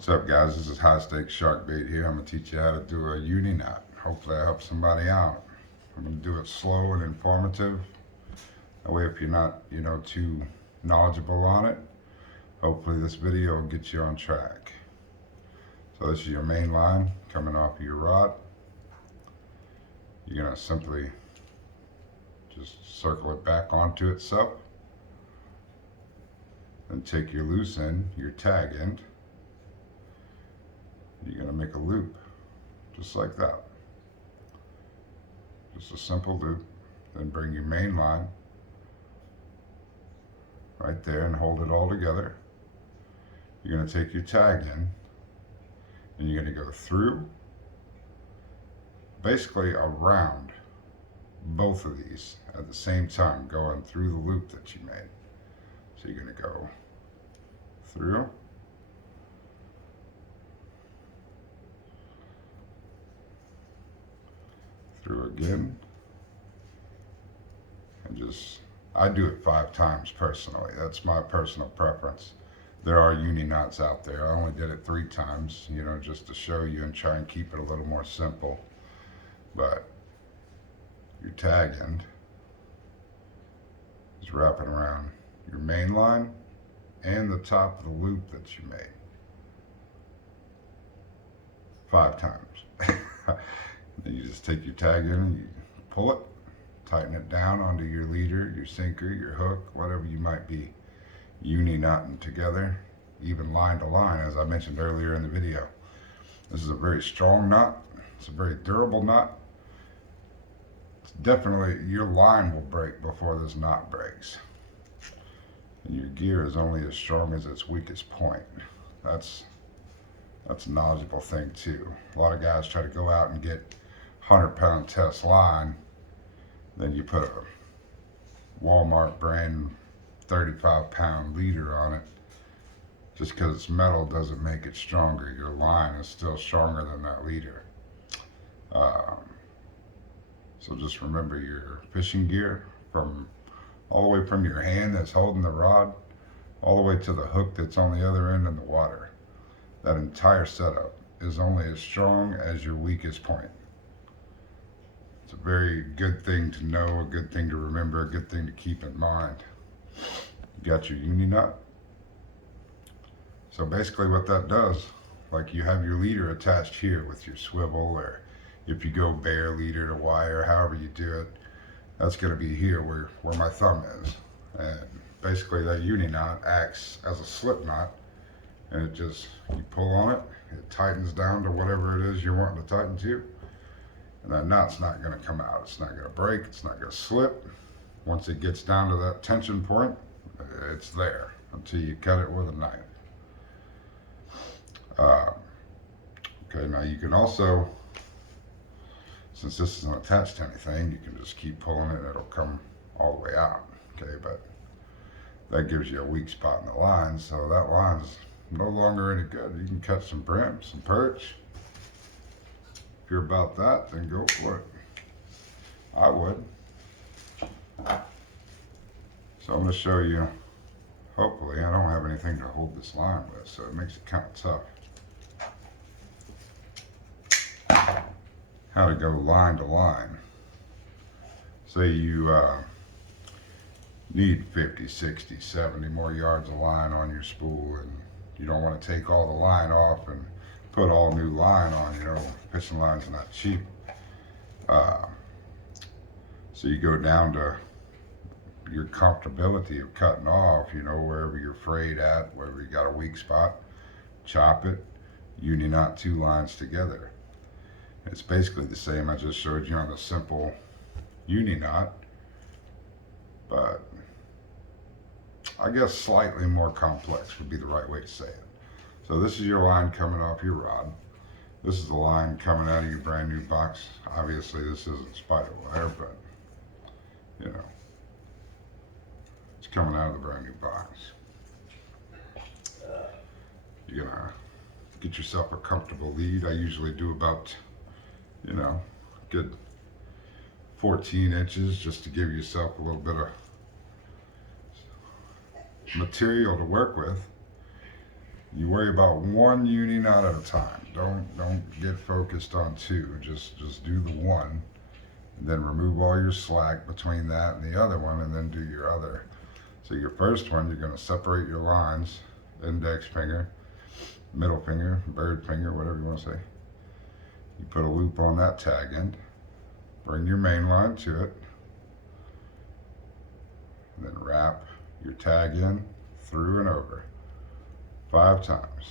What's up, guys? This is High Stakes Shark Bait here. I'm going to teach you how to do a uni-knot. Hopefully I help somebody out. I'm going to do it slow and informative. That way if you're not, too knowledgeable on it, hopefully this video will get you on track. So this is your main line coming off of your rod. You're going to simply just circle it back onto itself. Then take your loose end, your tag end. You're going to make a loop, just like that. Just a simple loop. Then bring your main line right there and hold it all together. You're going to take your tag in and you're going to go through, basically around both of these at the same time, going through the loop that you made. So you're going to go through, through again, and just, I do it 5 times personally. That's my personal preference. There are uni-knots out there. I only did it 3 times, just to show you and try and keep it a little more simple. But your tag end is wrapping around your main line and the top of the loop that you made 5 times. Then you just take your tag in and you pull it, tighten it down onto your leader, your sinker, your hook, whatever you might be uni-knotting together, even line to line, as I mentioned earlier in the video. This is a very strong knot. It's a very durable knot. It's definitely, your line will break before this knot breaks. And your gear is only as strong as its weakest point. That's a knowledgeable thing too. A lot of guys try to go out and get 100-pound test line, then you put a Walmart brand 35-pound leader on it. Just because it's metal doesn't make it stronger. Your line is still stronger than that leader. So just remember your fishing gear, from all the way from your hand that's holding the rod all the way to the hook that's on the other end of the water. That entire setup is only as strong as your weakest point. It's a very good thing to know, a good thing to remember, a good thing to keep in mind. You got your uni-knot. So basically what that does, like you have your leader attached here with your swivel, or if you go bare leader to wire, however you do it, that's going to be here where my thumb is. And basically that uni-knot acts as a slip knot, and it just, you pull on it, it tightens down to whatever it is you're wanting to tighten to, and that knot's not going to come out. It's not going to break, it's not going to slip. Once it gets down to that tension point, it's there until you cut it with a knife. Okay, now you can also, since this isn't attached to anything, you can just keep pulling it and it'll come all the way out. Okay, but that gives you a weak spot in the line, so that line's no longer any good. You can cut some brim, some perch. If you're about that, then go for it. I would. So I'm going to show you, hopefully, I don't have anything to hold this line with, so it makes it kind of tough. How to go line to line. Say you need 50, 60, 70 more yards of line on your spool, and you don't want to take all the line off and put all new line on. Fishing line's not cheap. So you go down to your comfortability of cutting off, wherever you're frayed at, wherever you got a weak spot, chop it, uni-knot 2 lines together. It's basically the same I just showed you on the simple uni-knot, but I guess slightly more complex would be the right way to say it. So this is your line coming off your rod. This is the line coming out of your brand new box. Obviously this isn't spider wire, but it's coming out of the brand new box. You're gonna get yourself a comfortable lead. I usually do about, good 14 inches, just to give yourself a little bit of material to work with. You worry about one uni knot at a time. Don't get focused on two. Just do the one, and then remove all your slack between that and the other one, and then do your other. So your first one, you're going to separate your lines, index finger, middle finger, bird finger, whatever you want to say. You put a loop on that tag end, bring your main line to it, and then wrap your tag in through and over 5 times.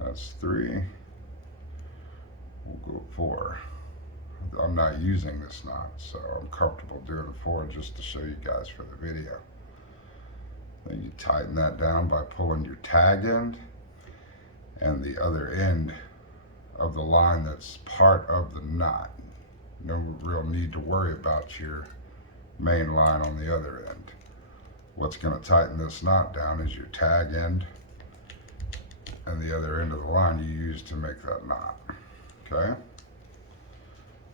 That's 3. We'll go 4. I'm not using this knot, so I'm comfortable doing 4 just to show you guys for the video. Then you tighten that down by pulling your tag end and the other end of the line that's part of the knot. No real need to worry about your main line on the other end. What's going to tighten this knot down is your tag end and the other end of the line you use to make that knot. Okay?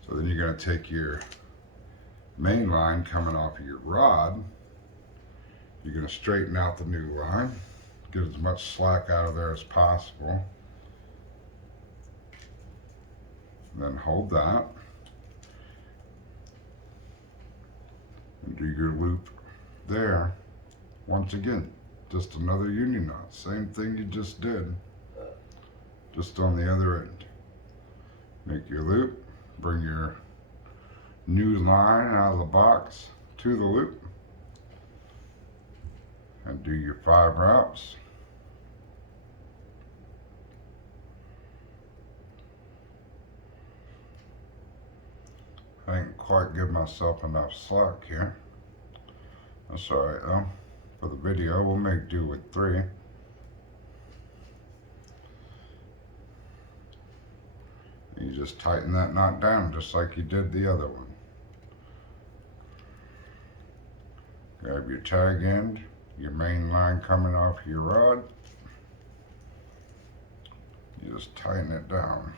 So then you're going to take your main line coming off of your rod. You're going to straighten out the new line, get as much slack out of there as possible. Then hold that and do your loop there. Once again, just another uni knot. Same thing you just did, just on the other end. Make your loop, bring your new line out of the box to the loop, and do your 5 wraps. I didn't quite give myself enough slack here. That's alright though. For the video, we'll make do with 3. You just tighten that knot down just like you did the other one. Grab your tag end, your main line coming off your rod. You just tighten it down.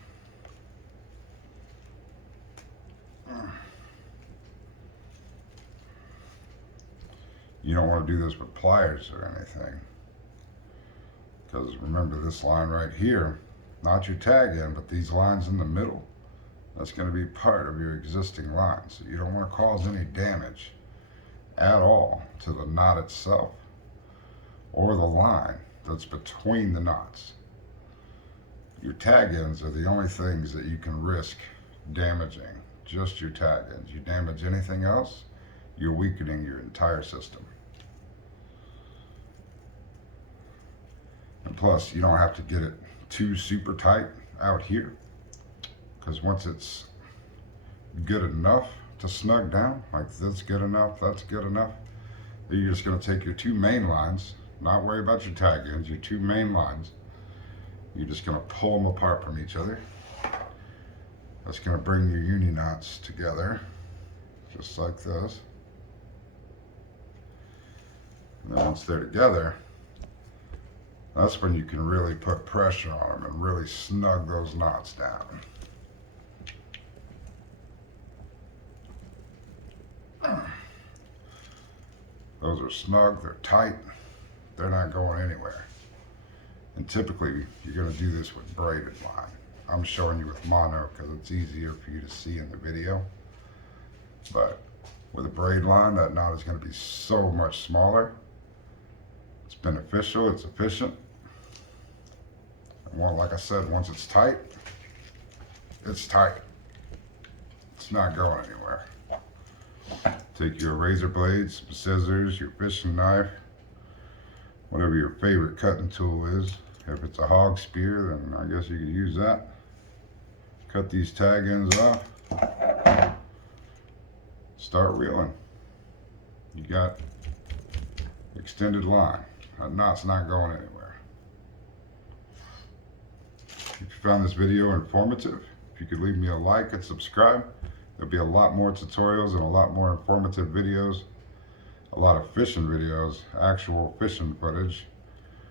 You don't want to do this with pliers or anything, because remember this line right here, not your tag end, but these lines in the middle, that's going to be part of your existing line. So you don't want to cause any damage at all to the knot itself or the line that's between the knots. Your tag ends are the only things that you can risk damaging, just your tag ends. You damage anything else, you're weakening your entire system. And plus, you don't have to get it too super tight out here, because once it's good enough to snug down, like this good enough, that's good enough, then you're just going to take your 2 main lines, not worry about your tag ends, your 2 main lines, you're just going to pull them apart from each other. That's going to bring your uni knots together, just like this. And then once they're together, that's when you can really put pressure on them and really snug those knots down. Those are snug, they're tight, they're not going anywhere. And typically, you're going to do this with braided line. I'm showing you with mono because it's easier for you to see in the video. But with a braid line, that knot is going to be so much smaller. It's beneficial, it's efficient. And well, like I said, once it's tight, it's tight. It's not going anywhere. Take your razor blades, some scissors, your fishing knife, whatever your favorite cutting tool is. If it's a hog spear, then I guess you could use that. Cut these tag ends off. Start reeling. You got extended line. That knot's not going anywhere. If you found this video informative, if you could leave me a like and subscribe, there'll be a lot more tutorials and a lot more informative videos, a lot of fishing videos, actual fishing footage,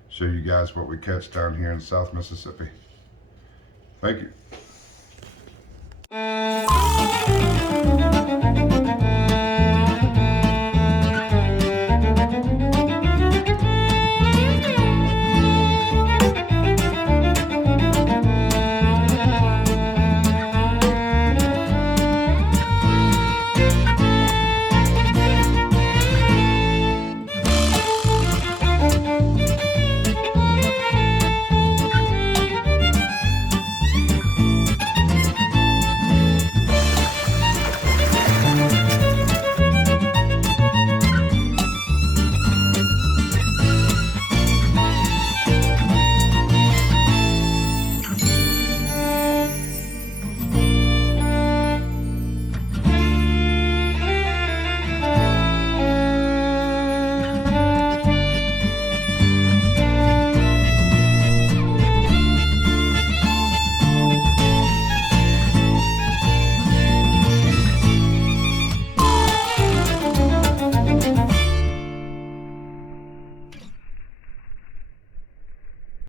show you guys what we catch down here in South Mississippi. Thank you.